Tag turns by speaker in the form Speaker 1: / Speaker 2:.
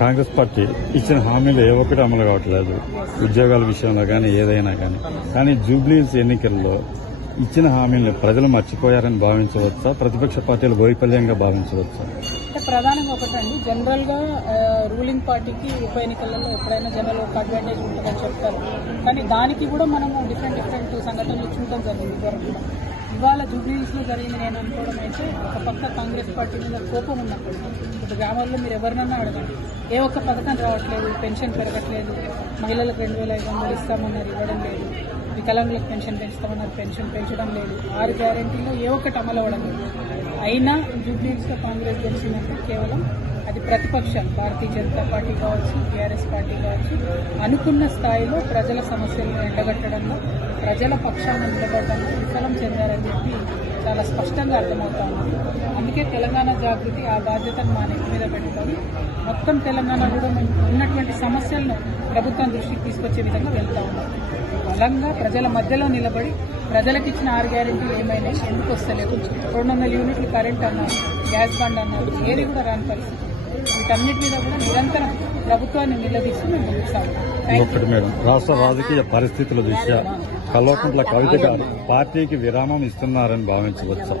Speaker 1: Congress party ఇచ్చిన హామీలు ఏ ఒక్కటి అమలు కావట్లేదు. ఉద్యోగాల విషయంలో కానీ ఏదైనా కానీ కానీ జూబ్లీస్ ఎన్నికల్లో ఇచ్చిన హామీలను ప్రజలు మర్చిపోయారని భావించవచ్చా? ప్రతిపక్ష పార్టీలు వైఫల్యంగా భావించవచ్చా?
Speaker 2: ప్రధానంగా ఒకటండి. జనరల్గా రూలింగ్ పార్టీకి ఉప ఎన్నికలలో ఎప్పుడైనా జనరల్ ఒక అడ్వాంటేజ్ ఉంటుందని చెప్తారు. కానీ దానికి కూడా మనము డిఫరెంట్ డిఫరెంట్ సంఘటనలు చూడడం జరిగింది ఇవాళ జూబ్లీస్లో జరిగింది నేను అనుకోవడం అయితే ఒక పక్క కాంగ్రెస్ పార్టీ మీద కోపం ఉన్నప్పుడు ఇప్పుడు గ్రామాల్లో మీరు ఎవరినన్నా అడగండి. ఏ ఒక్క పథకం రావట్లేదు పెన్షన్ పెరగట్లేదు మహిళలకు రెండు వేల ఐదు వందలు ఇస్తామన్నారు ఇవ్వడం లేదు. వికలాంగులకు పెన్షన్ పెంచుతామన్నారు పెన్షన్ పెంచడం లేదు. ఆరు గ్యారెంటీలో ఏ ఒక్కటి అమలు అవ్వడం లేదు. అయినా జూబ్లీస్లో కాంగ్రెస్ గెలిచిందంటే కేవలం అది ప్రతిపక్షాలు భారతీయ జనతా పార్టీ కావచ్చు టీఆర్ఎస్ పార్టీ కావచ్చు అనుకున్న స్థాయిలో ప్రజల సమస్యలను ఎండగట్టడంలో ప్రజల పక్షాన నిలబడడంలో విఫలం చెందారని చెప్పి చాలా స్పష్టంగా అర్థమవుతా ఉంది. అందుకే తెలంగాణ జాగృతి ఆ బాధ్యతను మా నెత్తి మీద పెట్టుకొని మొత్తం తెలంగాణ కూడా ఉన్నటువంటి సమస్యలను ప్రభుత్వం దృష్టికి తీసుకొచ్చే విధంగా వెళ్తా ఉన్నాం బలంగా ప్రజల మధ్యలో నిలబడి ప్రజలకు ఇచ్చిన ఆరు గ్యారెంటీలు ఏమైనా ఎందుకు వస్తలేవు రెండు వందల యూనిట్లు కరెంట్ అన్నారు గ్యాస్ బండ్ అన్నారు ఏది కూడా రాని పరిస్థితి. వీటన్నిటి మీద కూడా నిరంతరం ప్రభుత్వాన్ని నిలదీస్తూ మేము ముందుకు సాగుతాం. థ్యాంక్
Speaker 1: ఇంకొకటి మేడం. రాష్ట్ర రాజకీయ పరిస్థితుల దృష్ట్యా కల్వకుంట్ల కవిత గారు పార్టీకి విరామం ఇస్తున్నారని భావించవచ్చా?